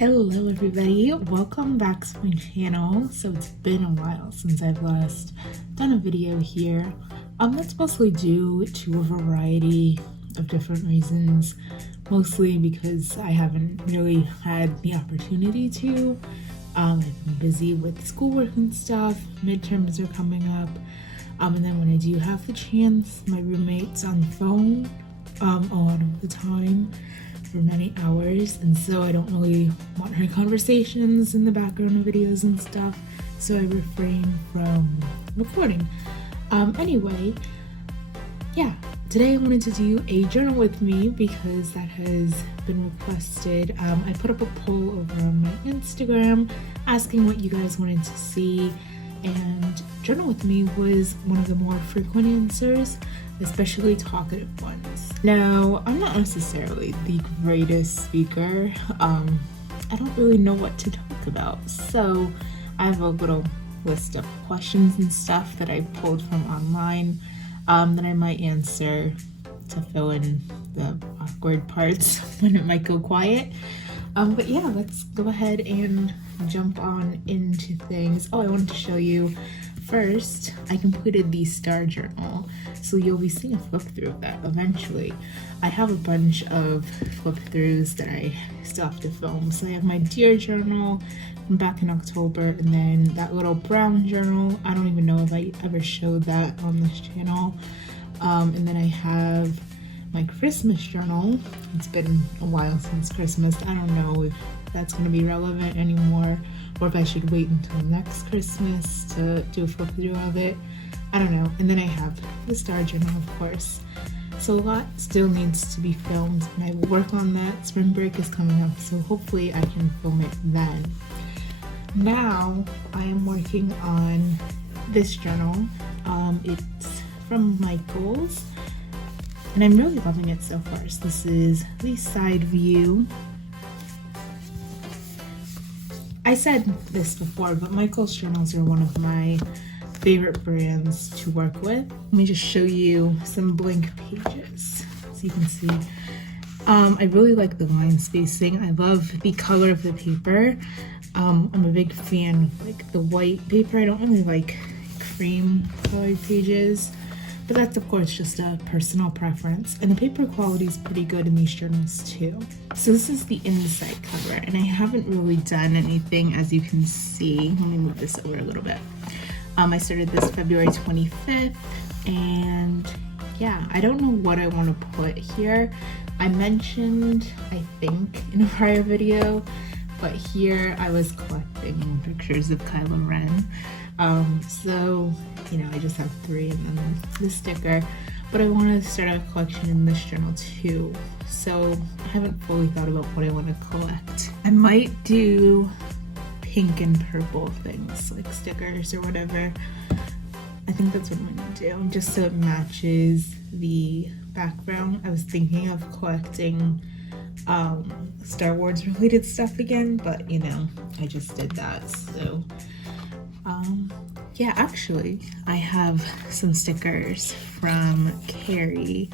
Hello everybody, welcome back to my channel. So it's been a while since I've last done a video here. That's mostly due to a variety of different reasons, mostly because I haven't really had the opportunity to. I've been busy with schoolwork and stuff, midterms are coming up, and then when I do have the chance, my roommate's on the phone a lot of the time for many hours, and so I don't really want her conversations in the background of videos and stuff, so I refrain from recording. Anyway, yeah, today I wanted to do a journal with me because that has been requested. I put up a poll over on my Instagram asking what you guys wanted to see, and journal with me was one of the more frequent answers, especially talkative ones. Now, I'm not necessarily the greatest speaker. I don't really know what to talk about, so I have a little list of questions and stuff that I pulled from online that I might answer to fill in the awkward parts when it might go quiet. But yeah, let's go ahead and jump on into things. Oh, I wanted to show you first, I completed the star journal, so you'll be seeing a flip through of that eventually. I have a bunch of flip throughs that I still have to film. So I have my dear journal from back in October, and then that little brown journal. I don't even know if I ever showed that on this channel. And then I have my Christmas journal. It's been a while since Christmas. I don't know if that's going to be relevant anymore, or if I should wait until next Christmas to do a flip through of it. I don't know. And then I have the star journal, of course. So a lot still needs to be filmed, and I will work on that. Spring break is coming up, so hopefully I can film it then. Now I am working on this journal. It's from Michael's, and I'm really loving it so far. So this is the side view. I said this before, but Michael's journals are one of my favorite brands to work with. Let me just show you some blank pages so you can see. I really like the line spacing. I love the color of the paper. I'm a big fan of like the white paper. I don't really like cream colored pages, but that's of course just a personal preference. And the paper quality is pretty good in these journals too. So this is the inside cover, and I haven't really done anything, as you can see. Let me move this over a little bit. I started this February 25th, and yeah, I don't know what I want to put here. I mentioned, I think, in a prior video, but here I was collecting pictures of Kylo Ren. So, you know, I just have 3 and then the sticker, but I want to start a collection in this journal too. So I haven't fully thought about what I want to collect. I might do pink and purple things, like stickers or whatever. I think that's what I'm gonna do, just so it matches the background. I was thinking of collecting Star Wars related stuff again, but you know, I just did that. So yeah, actually I have some stickers from Carrie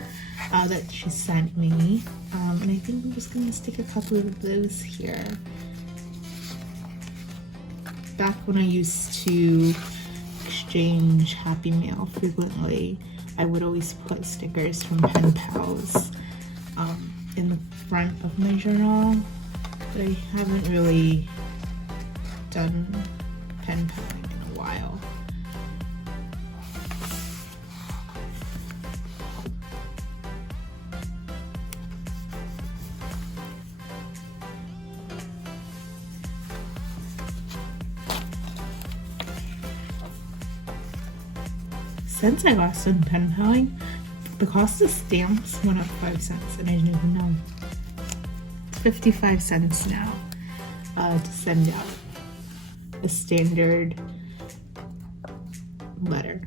that she sent me, and I think I'm just gonna stick a couple of those here. Back when I used to exchange Happy Mail frequently, I would always put stickers from Pen Pals in the front of my journal, but I haven't really done pen paling in a while. Since I last done pen paling, the cost of stamps went up 5 cents, and I didn't even know. It's 55 cents now to send out a standard letter.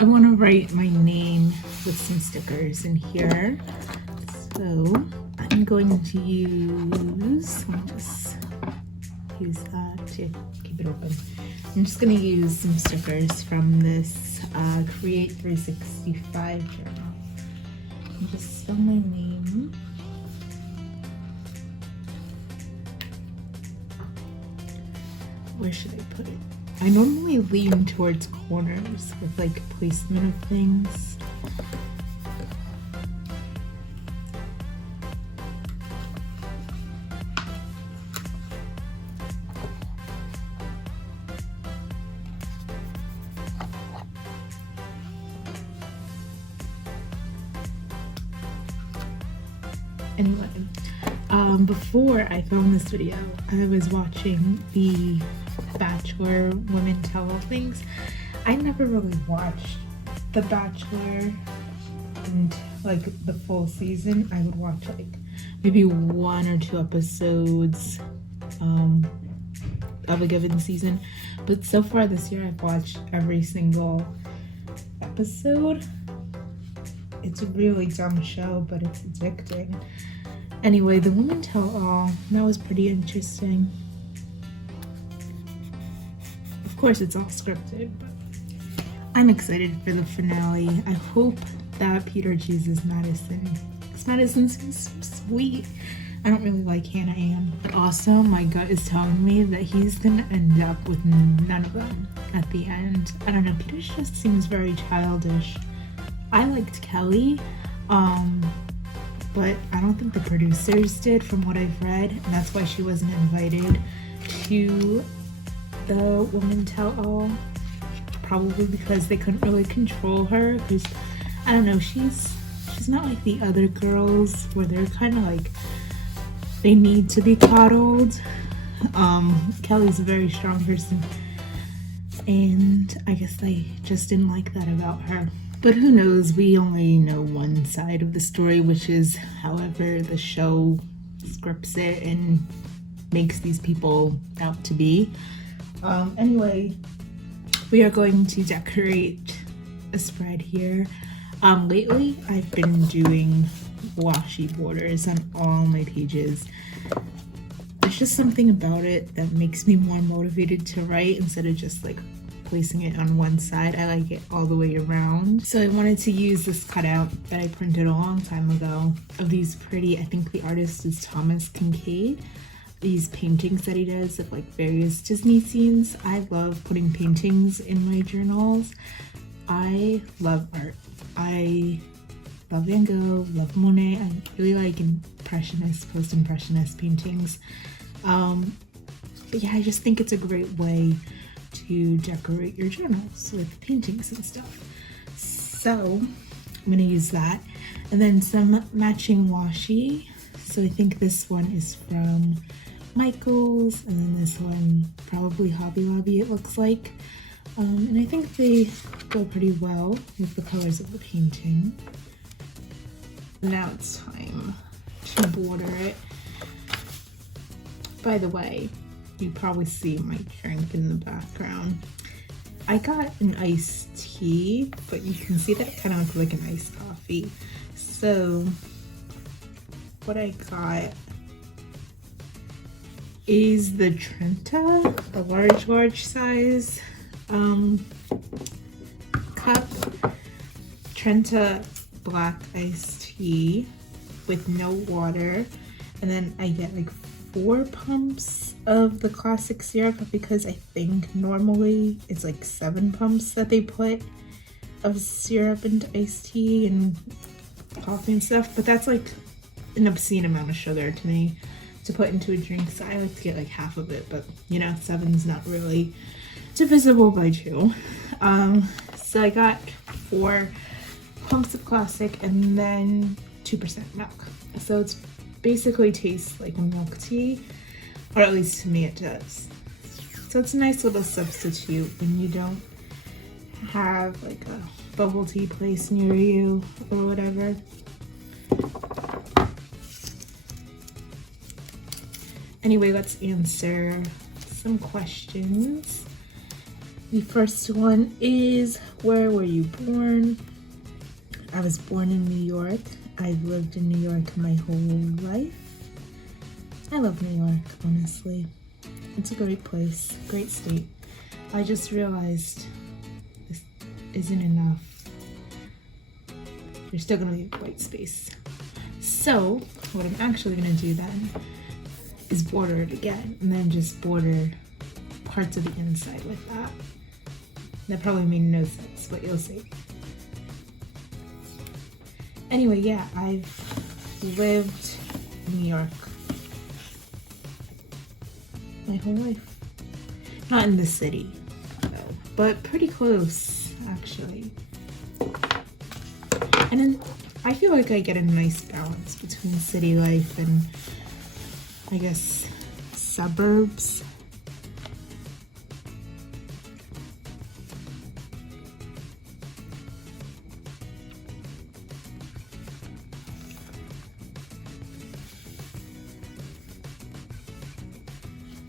I want to write my name with some stickers in here, so I'm going to use, let me just use that to keep it open. I'm just going to use some stickers from this Create 365 journal. And just spell my name. Where should I put it? I normally lean towards corners with like placement of things. Anyway, before I filmed this video, I was watching the Bachelor Women Tell All things. I never really watched The Bachelor and like the full season. I would watch like maybe 1 or 2 episodes of a given season. But so far this year, I've watched every single episode. It's a really dumb show, but it's addicting. Anyway, the Women Tell All, that was pretty interesting. Of course, it's all scripted, but I'm excited for the finale. I hope that Peter chooses Madison, because Madison seems so sweet. I don't really like Hannah Ann, but also my gut is telling me that he's gonna end up with none of them at the end. I don't know, Peter just seems very childish. I liked Kelly, but I don't think the producers did from what I've read, and that's why she wasn't invited to the Women Tell All. Probably because they couldn't really control her, because I don't know, she's not like the other girls where they're kind of like they need to be coddled. Kelly's a very strong person, and I guess they just didn't like that about her. But who knows, we only know one side of the story, which is however the show scripts it and makes these people out to be. Anyway, we are going to decorate a spread here. Lately, I've been doing washi borders on all my pages. There's just something about it that makes me more motivated to write instead of just like placing it on one side. I like it all the way around. So I wanted to use this cutout that I printed a long time ago of these pretty, I think the artist is Thomas Kincaid, these paintings that he does of like various Disney scenes. I love putting paintings in my journals. I love art. I love Van Gogh, love Monet. I really like impressionist, post-impressionist paintings. But yeah, I just think it's a great way to decorate your journals with paintings and stuff. So I'm gonna use that, and then some matching washi. So I think this one is from Michaels, and then this one probably Hobby Lobby, it looks like. And I think they go pretty well with the colors of the painting. Now it's time to border it. By the way, you probably see my drink in the background. I got an iced tea, but you can see that it kind of looks like an iced coffee. So what I got is the Trenta, the large size cup. Trenta black iced tea with no water, and then I get like 4 pumps of the classic syrup, because I think normally it's like 7 pumps that they put of syrup into iced tea and coffee and stuff, but that's like an obscene amount of sugar to me to put into a drink, so I like to get like half of it, but you know, 7's not really divisible by 2. So I got 4 pumps of classic and then 2% milk, so it's basically tastes like a milk tea, or at least to me it does. So it's a nice little substitute when you don't have like a bubble tea place near you or whatever. Anyway, let's answer some questions. The first one is, where were you born? I was born in New York. I've lived in New York my whole life. I love New York, honestly. It's a great place, great state. I just realized this isn't enough. There's still gonna be white space. So what I'm actually gonna do then is border it again, and then just border parts of the inside like that. That probably made no sense, but you'll see. Anyway, yeah, I've lived in New York my whole life. Not in the city, though, but pretty close, actually. And then I feel like I get a nice balance between city life and, I guess, suburbs.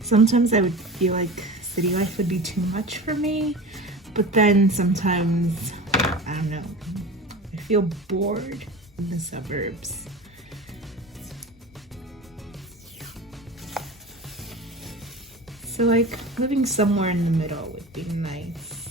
Sometimes I would feel like city life would be too much for me, but then sometimes, I don't know, I feel bored in the suburbs. So like living somewhere in the middle would be nice.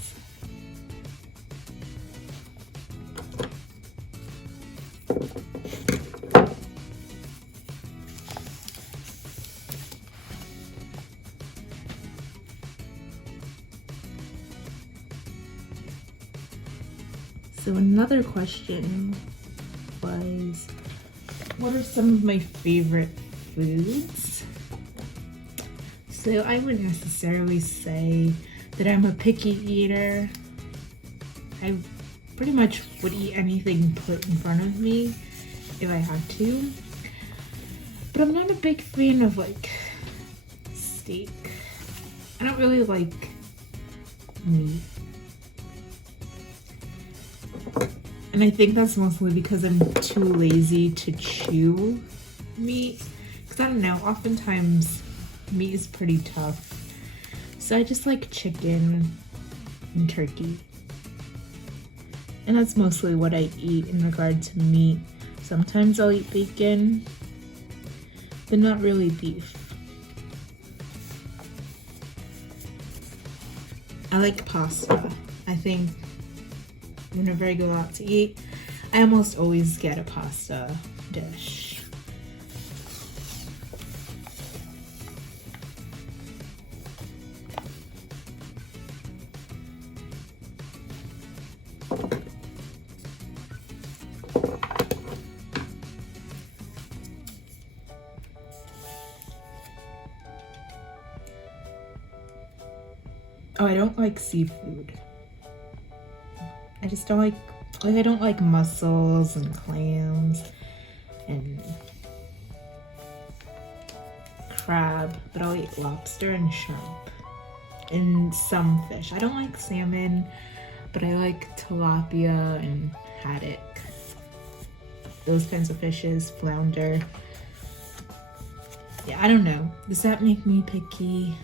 So another question was, what are some of my favorite foods? So I wouldn't necessarily say that I'm a picky eater. I pretty much would eat anything put in front of me if I had to. But I'm not a big fan of like steak. I don't really like meat. And I think that's mostly because I'm too lazy to chew meat. Because I don't know, oftentimes meat is pretty tough. So I just like chicken and turkey. And that's mostly what I eat in regard to meat. Sometimes I'll eat bacon, but not really beef. I like pasta. I think whenever I go out to eat, I almost always get a pasta dish. Oh, I don't like seafood. I just don't like I don't like mussels and clams and crab, but I'll eat lobster and shrimp and some fish. I don't like salmon, but I like tilapia and haddock. Those kinds of fishes, flounder. Yeah, I don't know. Does that make me picky?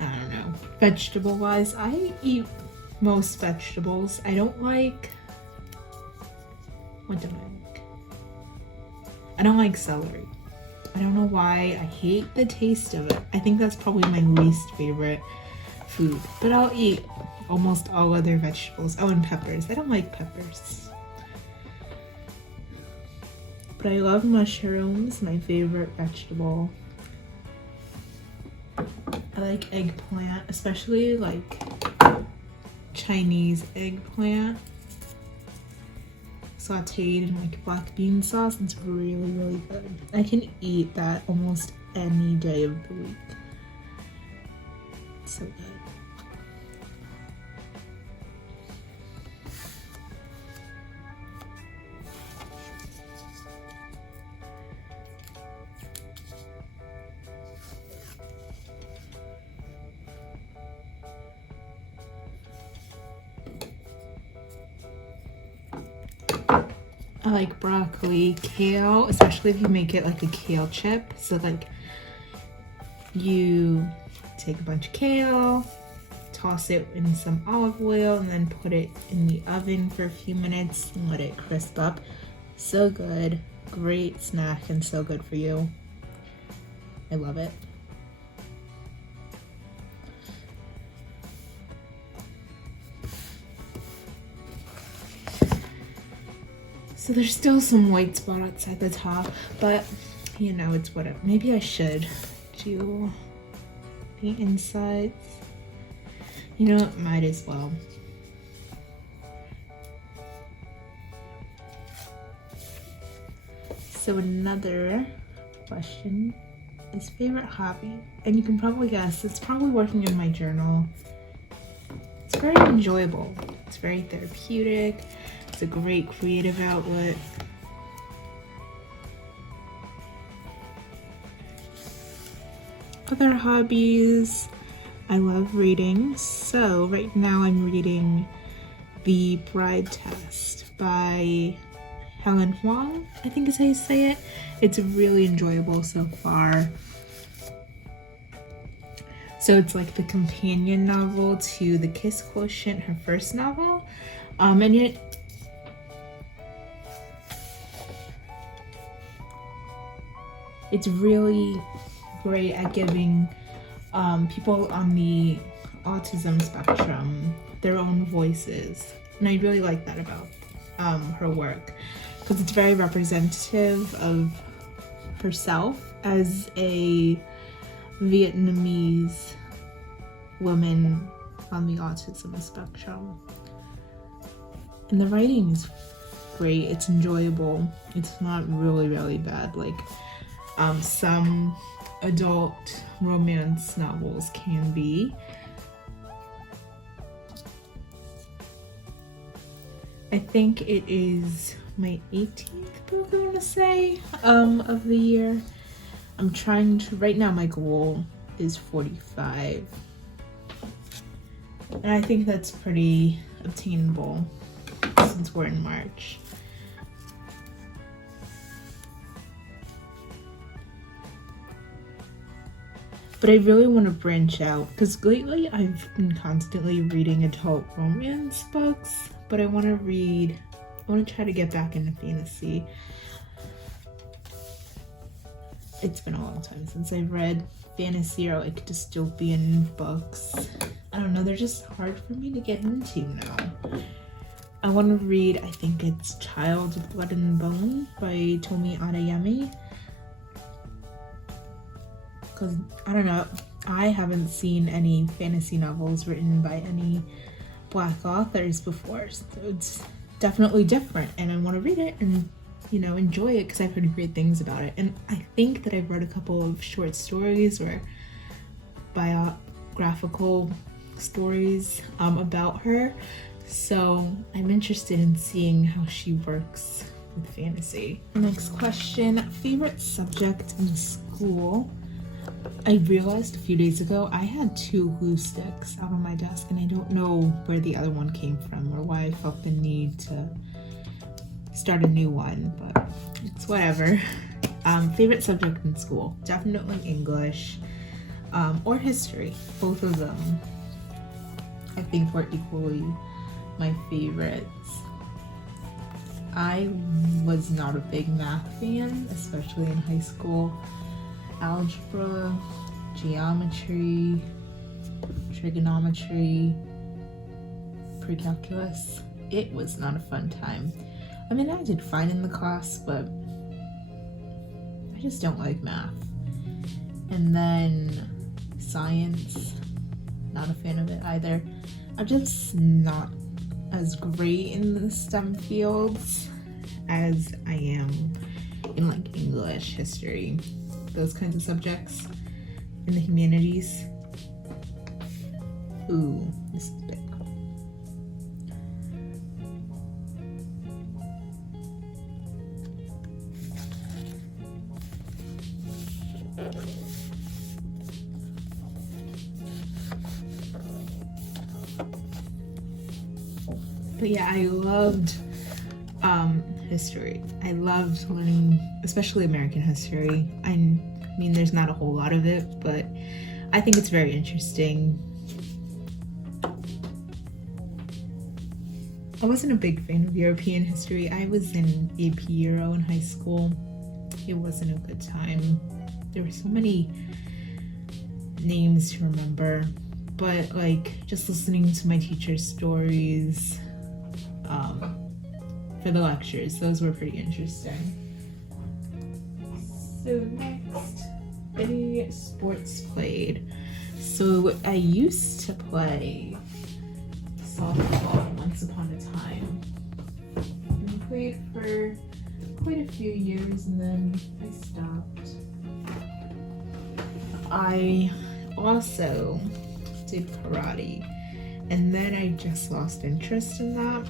I don't know. Vegetable-wise, I eat most vegetables. I don't like, what do I like? I don't like celery. I don't know why. I hate the taste of it. I think that's probably my least favorite food. But I'll eat almost all other vegetables. Oh, and peppers. I don't like peppers. But I love mushrooms, my favorite vegetable. I like eggplant, especially like Chinese eggplant sauteed in like black bean sauce. It's really, really good. I can eat that almost any day of the week. It's so good. I like broccoli, kale, especially if you make it like a kale chip. So like you take a bunch of kale, toss it in some olive oil, and then put it in the oven for a few minutes and let it crisp up. So good. Great snack and so good for you. I love it. So there's still some white spots at the top, but you know, it's whatever. Maybe I should do the insides. You know what? Might as well. So another question is favorite hobby. And you can probably guess, it's probably working in my journal. It's very enjoyable. It's very therapeutic. It's a great creative outlet. Other hobbies, I love reading. So right now I'm reading The Bride Test by Helen Huang, I think is how you say it. It's really enjoyable so far. So it's like the companion novel to The Kiss Quotient, her first novel. And it's really great at giving people on the autism spectrum their own voices. And I really like that about her work, because it's very representative of herself as a Vietnamese woman on the autism spectrum. And the writing is great. It's enjoyable. It's not really bad like some adult romance novels can be. I think it is my 18th book, I want to say, of the year. I'm trying to, right now my goal is 45. And I think that's pretty obtainable since we're in March. But I really want to branch out, because lately I've been constantly reading adult romance books, but I want to try to get back into fantasy. It's been a long time since I've read fantasy or like dystopian books. I don't know, they're just hard for me to get into now. I want to read, I think it's Child of Blood and Bone by Tomi Adeyemi. Because, I don't know, I haven't seen any fantasy novels written by any Black authors before, so it's definitely different, and I want to read it and, you know, enjoy it, because I've heard great things about it. And I think that I've read a couple of short stories or biographical stories about her, so I'm interested in seeing how she works with fantasy. Next question, favorite subject in school. I realized a few days ago I had 2 glue sticks out on my desk, and I don't know where the other one came from or why I felt the need to start a new one, but it's whatever. Favorite subject in school, definitely English or history. Both of them I think were equally my favorites. I was not a big math fan, especially in high school. Algebra, geometry, trigonometry, pre-calculus. It was not a fun time. I mean, I did fine in the class, but I just don't like math. And then science, not a fan of it either. I'm just not as great in the STEM fields as I am in like English, history, those kinds of subjects. In the humanities, ooh, this is big. But yeah, I loved history. I loved learning, especially American history. I mean, there's not a whole lot of it, but I think it's very interesting. I wasn't a big fan of European history. I was in AP Euro in high school. It wasn't a good time. There were so many names to remember, but like just listening to my teacher's stories for the lectures, those were pretty interesting. So next, any sports played. So I used to play softball once upon a time. I played for quite a few years and then I stopped. I also did karate and then I just lost interest in that.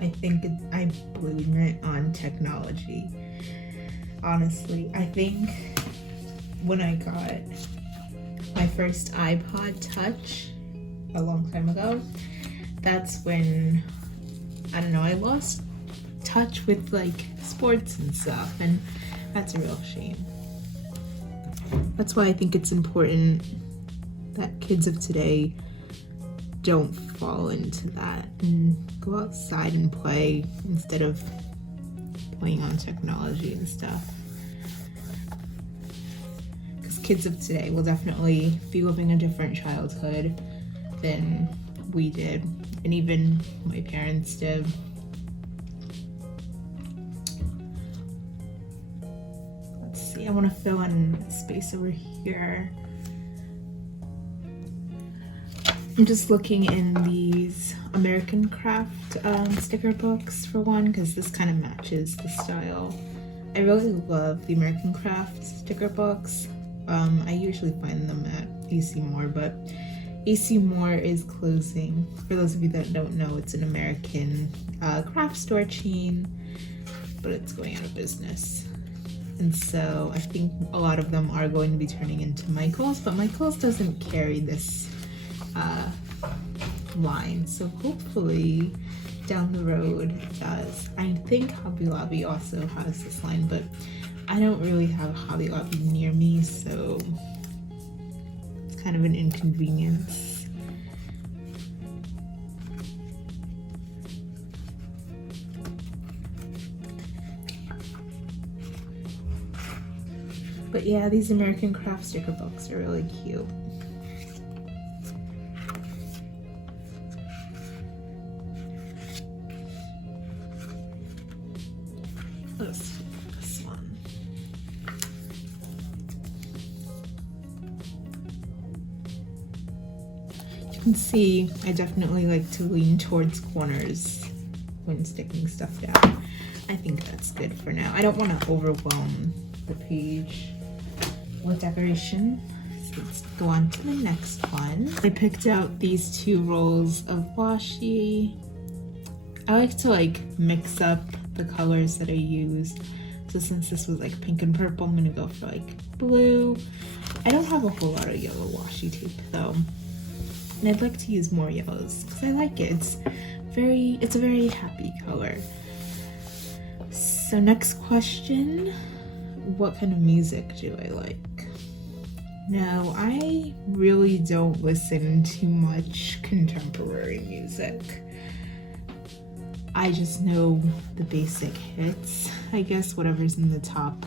I think I blame it on technology. Honestly, I think when I got my first iPod Touch a long time ago, that's when, I don't know, I lost touch with like sports and stuff, and that's a real shame. That's why I think it's important that kids of today don't fall into that and go outside and play instead of playing on technology and stuff. Because kids of today will definitely be living a different childhood than we did, and even my parents did. Let's see, I want to fill in space over here. I'm just looking in these American Craft sticker books for one, because this kind of matches the style. I really love the American Craft sticker books. I usually find them at AC Moore, but AC Moore is closing. For those of you that don't know, it's an American craft store chain, but it's going out of business. And so I think a lot of them are going to be turning into Michaels, but Michaels doesn't carry this line, so hopefully down the road it does. I think Hobby Lobby also has this line, but I don't really have Hobby Lobby near me, so it's kind of an inconvenience. But yeah, these American Craft sticker books are really cute. Let's see this one. You can see I definitely like to lean towards corners when sticking stuff down. I think that's good for now. I don't want to overwhelm the page with decoration. So let's go on to the next one. I picked out these 2 rolls of washi. I like to like mix up the colors that I use. So since this was like pink and purple, I'm gonna go for like blue. I don't have a whole lot of yellow washi tape though, and I'd like to use more yellows because I like it. It's a very happy color. So next question, what kind of music do I like? Now, I really don't listen to much contemporary music. I just know the basic hits, I guess, whatever's in the top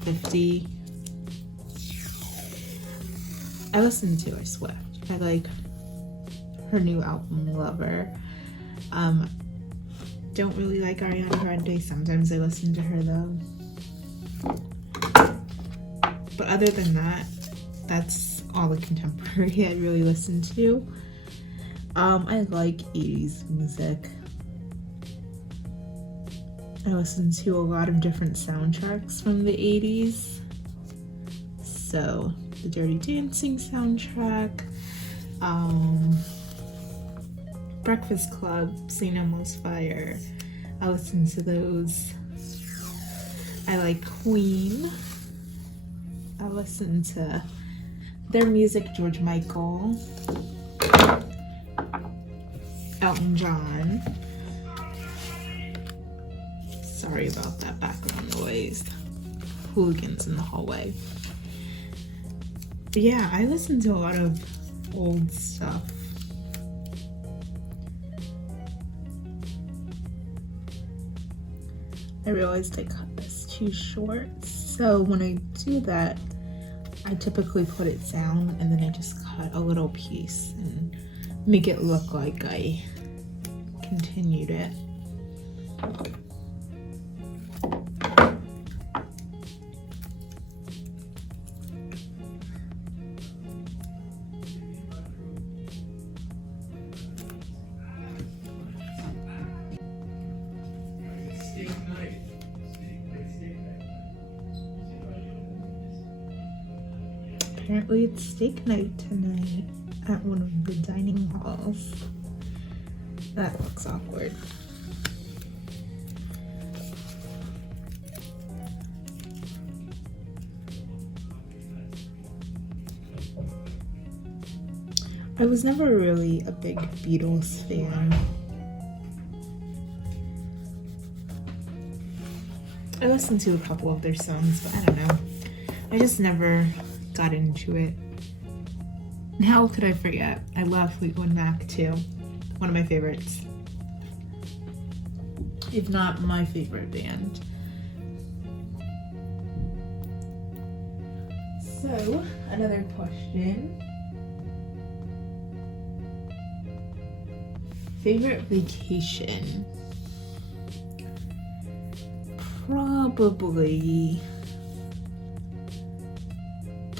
50. I listen to Taylor Swift. I like her new album, Lover. Don't really like Ariana Grande. Sometimes I listen to her though. But other than that, that's all the contemporary I really listen to. I like 80s music. I listen to a lot of different soundtracks from the 80s. So, the Dirty Dancing soundtrack, Breakfast Club, St. Elmo's Fire. I listen to those. I like Queen. I listen to their music, George Michael, Elton John. Sorry about that background noise. Hooligans in the hallway. But yeah, I listen to a lot of old stuff. I realized I cut this too short, so when I do that, I typically put it down and then I just cut a little piece and make it look like I continued it. apparently it's steak night tonight at one of the dining halls. That looks awkward. I was never really a big Beatles fan. I listened to a couple of their songs, but I don't know. I just never got into it. And how could I forget? I love Fleetwood Mac too. One of my favorites. If not my favorite band. So, another question. Favorite vacation? Probably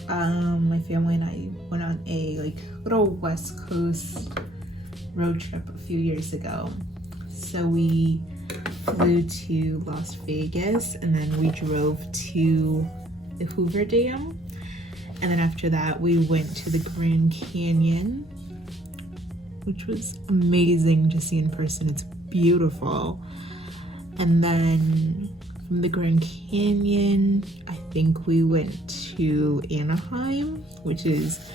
my family and I went on a little West Coast road trip a few years ago. So we flew to Las Vegas and then we drove to the Hoover Dam, and then after that we went to the Grand Canyon, which was amazing to see in person. It's beautiful. And then from the Grand Canyon, I think we went to Anaheim, which is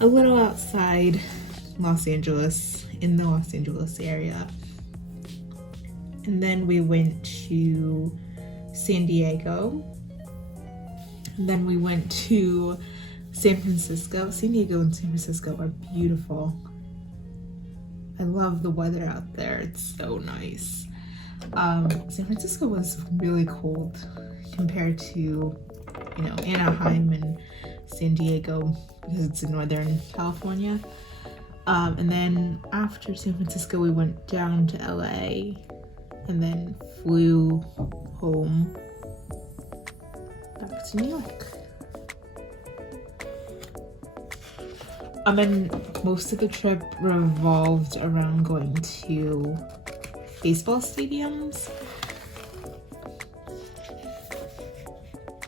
a little outside Los Angeles, in the Los Angeles area. And then we went to San Diego. And then we went to San Francisco. San Diego and San Francisco are beautiful. I love the weather out there. It's so nice. San Francisco was really cold compared to, Anaheim and San Diego because it's in Northern California. And then after San Francisco, we went down to LA and then flew home back to New York. And most of the trip revolved around going to baseball stadiums.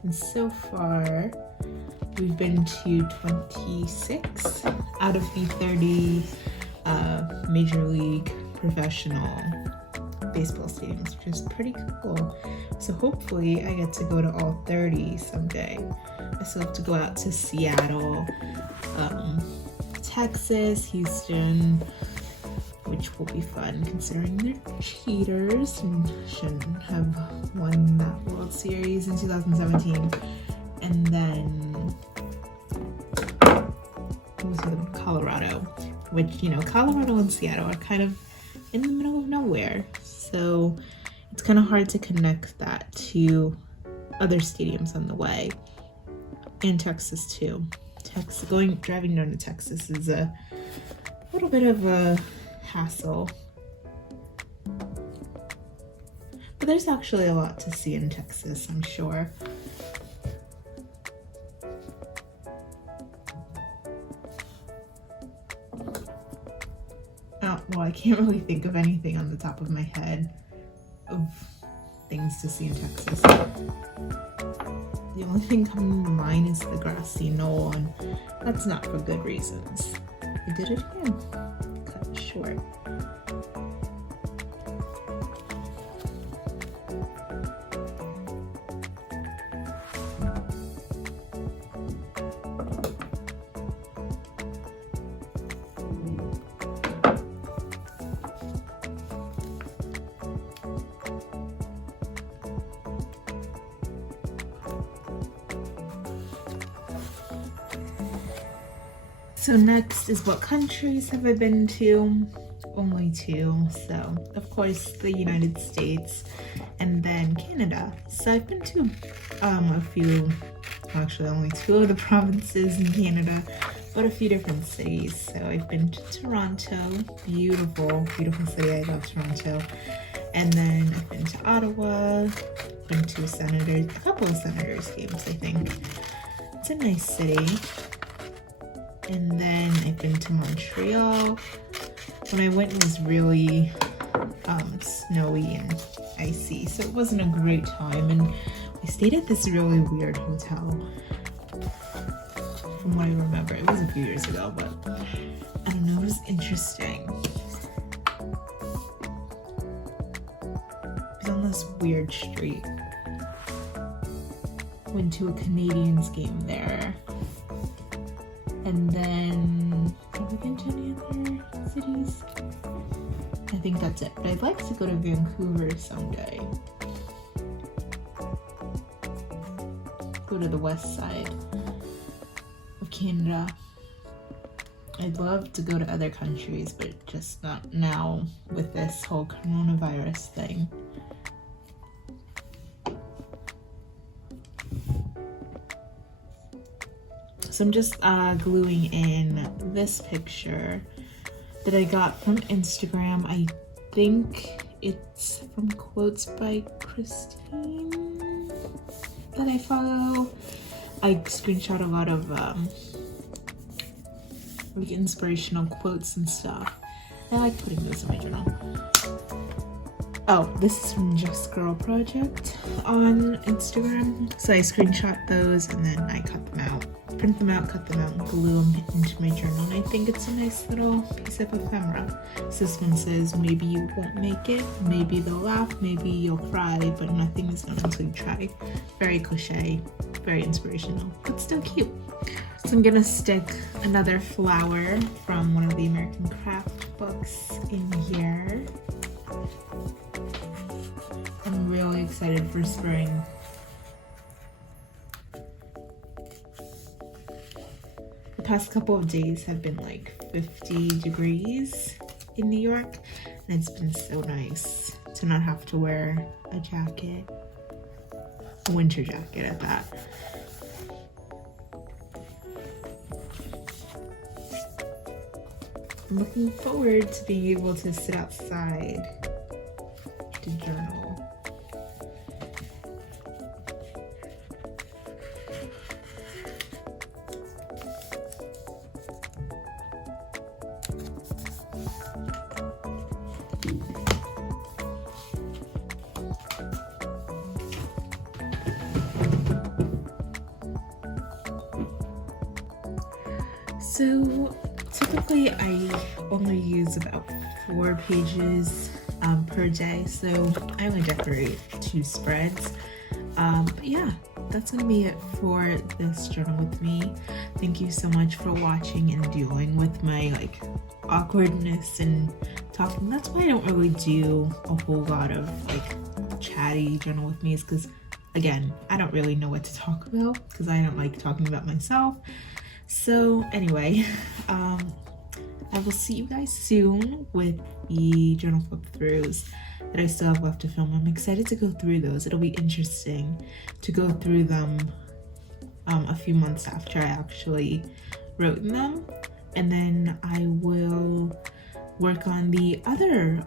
And so far, we've been to 26 out of the 30 Major League professional baseball stadiums, which is pretty cool. So hopefully I get to go to all 30 someday. I still have to go out to Seattle, Texas, Houston, which will be fun considering they're cheaters and shouldn't have won that World Series in 2017. And then Colorado, which, Colorado and Seattle are kind of in the middle of nowhere. So it's kind of hard to connect that to other stadiums on the way. And Texas too. Driving down to Texas is a little bit of a hassle. But there's actually a lot to see in Texas, I'm sure. Well, I can't really think of anything on the top of my head of things to see in Texas. The only thing coming to mind is the grassy knoll, and that's not for good reasons. I did it again. Cut it short. So next is what countries have I been to? Only 2. So of course the United States and then Canada. So I've been to a few, actually only 2 of the provinces in Canada, but a few different cities. So I've been to Toronto, beautiful city. I love Toronto. And then I've been to Ottawa, been to a couple of Senators games, I think. It's a nice city. And then I've been to Montreal. When I went, it was really snowy and icy, so it wasn't a great time. And we stayed at this really weird hotel. from what I remember. It was a few years ago, but I don't know, it was interesting. It was on this weird street. Went to a Canadians game there. And then, have we been to any other cities? I think that's it. But I'd like to go to Vancouver someday. Go to the west side of Canada. I'd love to go to other countries, but just not now with this whole coronavirus thing. So I'm just gluing in this picture that I got from Instagram. I think it's from Quotes by Christine that I follow. I screenshot a lot of like inspirational quotes and stuff. I like putting those in my journal. Oh, this is from Just Girl Project on Instagram. So I screenshot those and then I cut them out. Print them out, cut them out, and glue them into my journal. And I think it's a nice little piece of ephemera. So this one says, maybe you won't make it, maybe they'll laugh, maybe you'll cry, but nothing is done until you try. Very cliche, very inspirational, but still cute. So I'm gonna stick another flower from one of the American Craft books in here. I'm really excited for spring. The past couple of days have been like 50 degrees in New York, and it's been so nice to not have to wear a jacket, a winter jacket at that. I'm looking forward to being able to sit outside to journal. So typically I only use about 4 pages per day, so I only decorate 2 spreads. But yeah, that's gonna be it for this journal with me. Thank you so much for watching and dealing with my like awkwardness and talking. That's why I don't really do a whole lot of like chatty journal with me, is because again, I don't really know what to talk about because I don't like talking about myself. So anyway, I will see you guys soon with the journal flip throughs that I still have left to film. I'm excited to go through those. It'll be interesting to go through them a few months after I actually wrote them, and then I will work on the other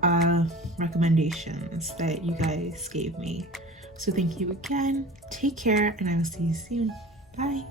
recommendations that you guys gave me. So thank you again, take care, and I will see you soon. Bye.